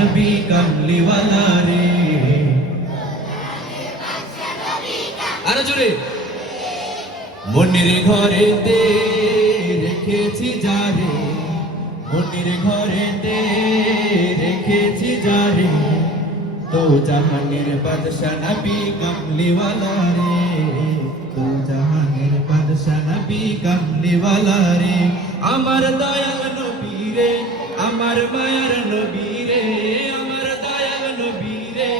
নবী কামলিওয়ালা রে। আরো জোরে। মনের ঘরেতে রেখেছি যারে, মনের ঘরেতে রেখেছি যারে, তো জাহানের বাদশা নবী কামলিওয়ালা রে, তো জাহানের বাদশা নবী কামলিওয়ালা রে। আমার দয়াল নবী রে, আমার মায়ার নবী রে, আমার দয়াল নবী রে,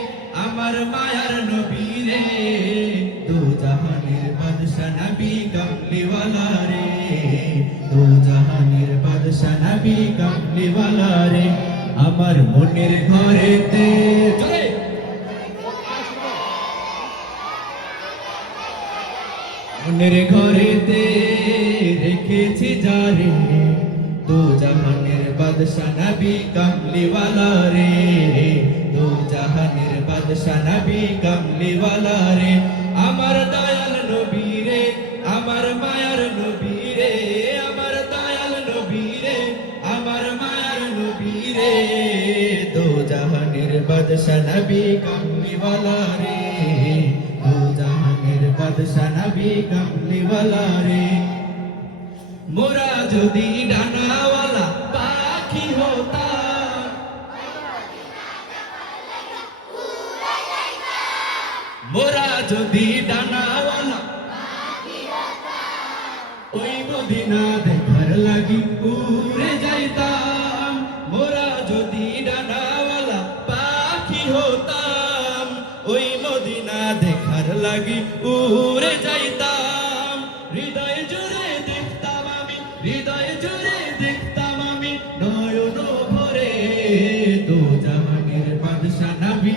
আমার মায়ার নবী রে, তো জাহানের বাদশা নবী কামলিওয়ালা রে, তো জাহানের বাদশা নবী কামলিওয়ালা রে। আমার মনের ঘরেতে মনের ঘরেতে রেখেছি যারে, তো জাহানের বাদশা নবী কামলিওয়ালা রে, তো জাহানের বাদশা নবী কামলিওয়ালা রে। আমার দয়াল নবী রে, আমার মায়ার নবী রে, আমার দয়াল নবী রে, আমার মায়ার নবী রে, তো জাহানের বাদশা নবী কামলিওয়ালা রে, তো জাহানের বাদশা নবী কামলিওয়ালা রে। মোরা যদি ডানাওয়ালা পাখি হতাম, মোরা যদি ডানাওয়ালা ওই মদিনা দেখার লাগি উড়ে যাইতাম, মোরা যদি ডানাওয়ালা পাখি হতাম, ওই মদিনা দেখার লাগি উড়ে যাইতাম। হৃদয় জুড়ে দেখতাম আমি, হৃদয় জুড়ে দেখতাম আমি, নয়ন ভরে, তো জাহানের বাদশা নবী,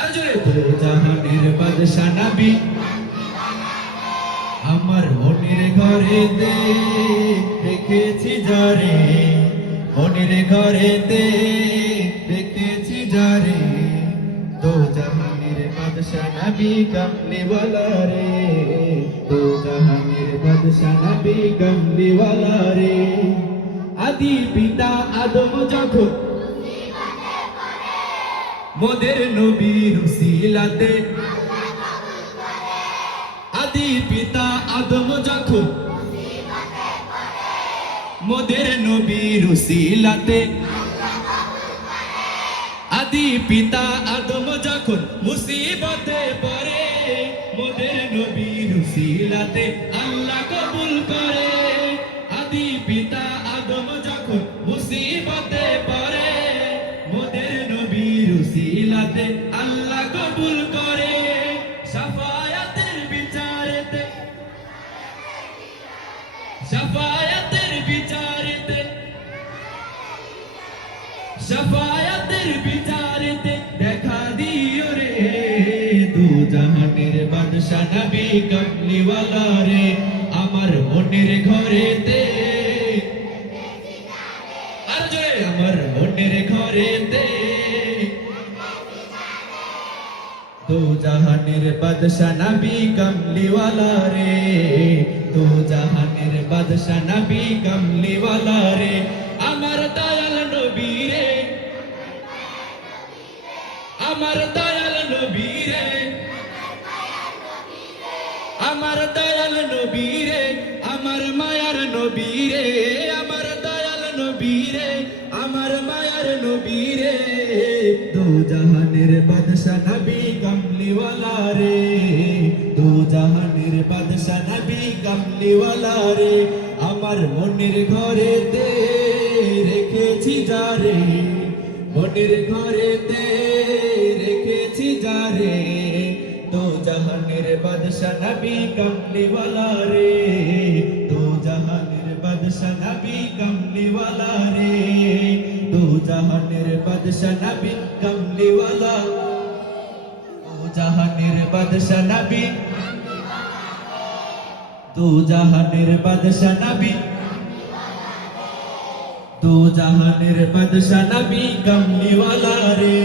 আর জোরে, তো জাহানের বাদশা নবী। আমার মনের ঘরেতে রেখেছি যারে, মনের ঘরেতে রেখেছি যারে, তো জাহানের বাদশা নবী কামলিওয়ালা রে, তো জাহানের বাদশা নবী কামলিওয়ালা রে। আদি পিতা আদম যখন মোদের নবীর উসিলাতে, আদি পিতা আদম যখন মোদের নবীর উসিলাতে, আদি পিতা আদম যখন মুসিবতে পড়ে, মোদের নবীর উসিলাতে আল্লাহ কবুল করে। আদি পিতা আদম যখন মুসিবতে পড়ে, মোদের নবীর উসিলাতে আল্লাহ কবুল করে। শাফায়াতের বিচারেতে, শাফায়াতের বিচারেতে, শাফায়াতের বিচারেতে দেখা দিও রে, দু জাহানের বাদশা নবী কামলিওয়ালা রে। আমার মনের ঘরেতে, আর জোরে, আমার মনের ঘরেতে, দু জাহানের বাদশা নবী কামলিওয়ালা রে, দু জাহানের বাদশা নবী কামলিওয়ালা রে। আমার দয়াল নবী রে, আমার দয়াল নবী রে, আমার দয়াল নবী রে, আমার মায়ার নবী রে, আমার দয়াল নবী রে, আমার মায়ার নবী রে, দু জাহানের বাদশা নবী কামলিওয়ালা রে, দু জাহানের বাদশা নবী কামলিওয়ালা রে। আমার মনের ঘরেতে রেখেছি যারে, মনের ঘরেতে রেখেছি যারে, তো জাহানের বাদশা নবী কামলিওয়ালা রে, তো জাহানের বাদশা নবী কামলিওয়ালা রে, তো জাহানের বাদশা নবী কামলিওয়ালা, তো জাহানের বাদশা নবী, তো জাহানের বাদশা নবী, তো জাহানের বাদশা নবী কামলিওয়ালা রে।